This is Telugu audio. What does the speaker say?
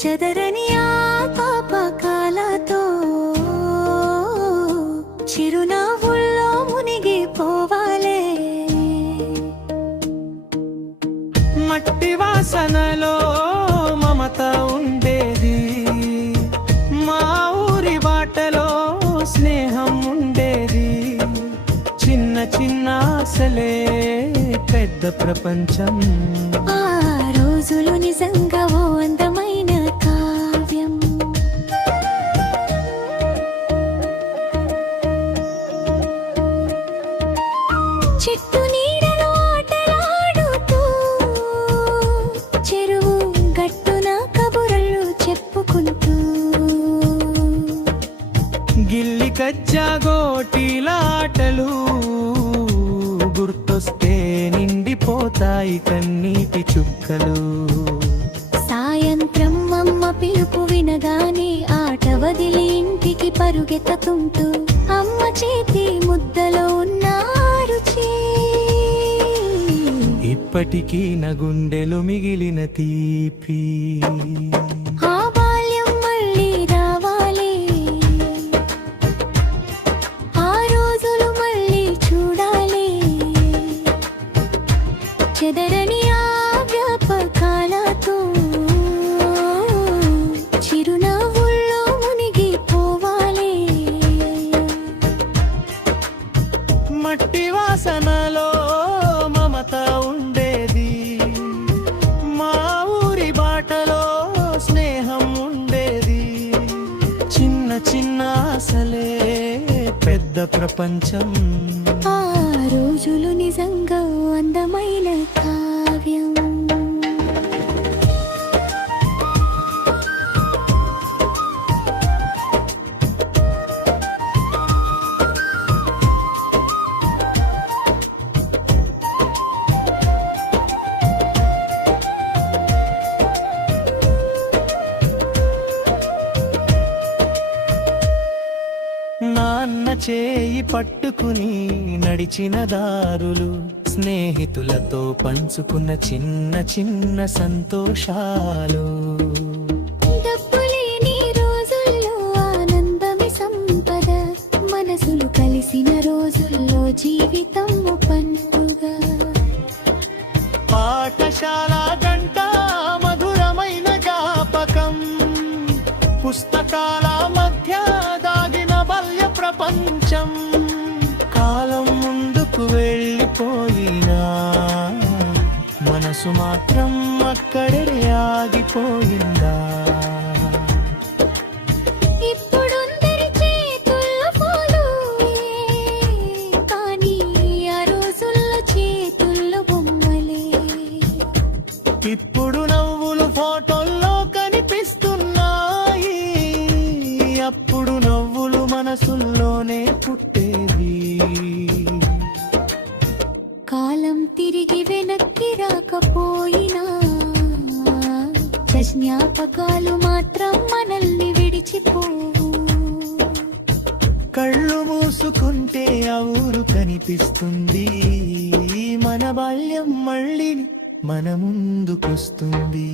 చెదరని ఆ పాపకాలతో చిరునవ్వుల్లో మునిగిపోవాలే. మట్టి వాసనలో మమత ఉండేది, మా ఊరి బాటలో స్నేహం ఉండేది. చిన్న చిన్న ఆశలే పెద్ద ప్రపంచం. ఆ రోజులు నిజంగా ఓ అందమైన కావ్యం. చెట్టు నీడలో ఆటలాడుతూ చెరువు గట్టున కబుర్లు చెప్పుకుంటూ గిల్లి కజ్జా గోటీలాటలు గుర్తొస్తే నిండిపోతాయి కన్నీటి చుక్కలు. సాయంత్రం అమ్మ పిలుపు వినగానే ఆట వదిలి ఇంటికి పరుగెత్తుకుంటూ అమ్మ చేతి ముద్దలో ఉన్న రుచి ఇప్పటికీ నా గుండెలు మిగిలిన తీపి. ఆ బాల్యం మళ్ళీ రావాలి, ఆ రోజులు మళ్ళీ చూడాలి. చెదరని ఆ జ్ఞాపకాలతో చిరునవ్వుల్లో మునిగిపోవాలి. మట్టి వాసనలో మమత ఉండేది, మా ఊరి బాటలో స్నేహం ఉండేది. చిన్న చిన్న ఆశలే పెద్ద ప్రపంచం. ఆ రోజులు నిజంగా అందమైన కావ్యం. నాన్న చేయి పట్టుకుని నడిచిన దారులు, స్నేహితులతో పంచుకున్న చిన్న చిన్న సంతోషాలు. డబ్బులేని రోజుల్లో ఆనందమే సంపద, మనసులు కలిసిన రోజుల్లో జీవితం పండుగ. పాఠశాల గంట మధురమైన జ్ఞాపకం, పుస్తకాల మధ్య దాగిన బాల్య ప్రపంచం. కాలం ముందుకు వెళ్ళిపోయినా మనసు మాత్రం అక్కడే ఆగిపోయిందా? ఇప్పుడుందరి చేతుల్లో ఫోనులే, కానీ ఆ రోజుల్లో చేతుల్లో బొమ్మలే. ఇప్పుడు నవ్వులు ఫోటోల్లో కనిపిస్తున్నాయి, అప్పుడు నవ్వులు మనసుల్లోనే పుట్టేవి. కాలం తిరిగి వెనక్కి రాకపోయినా జ్ఞాపకాలు మాత్రం మనల్ని విడిచిపోవు. కళ్ళు మూసుకుంటే ఆ ఊరు కనిపిస్తుంది, మన బాల్యం మళ్ళీ మన ముందుకొస్తుంది.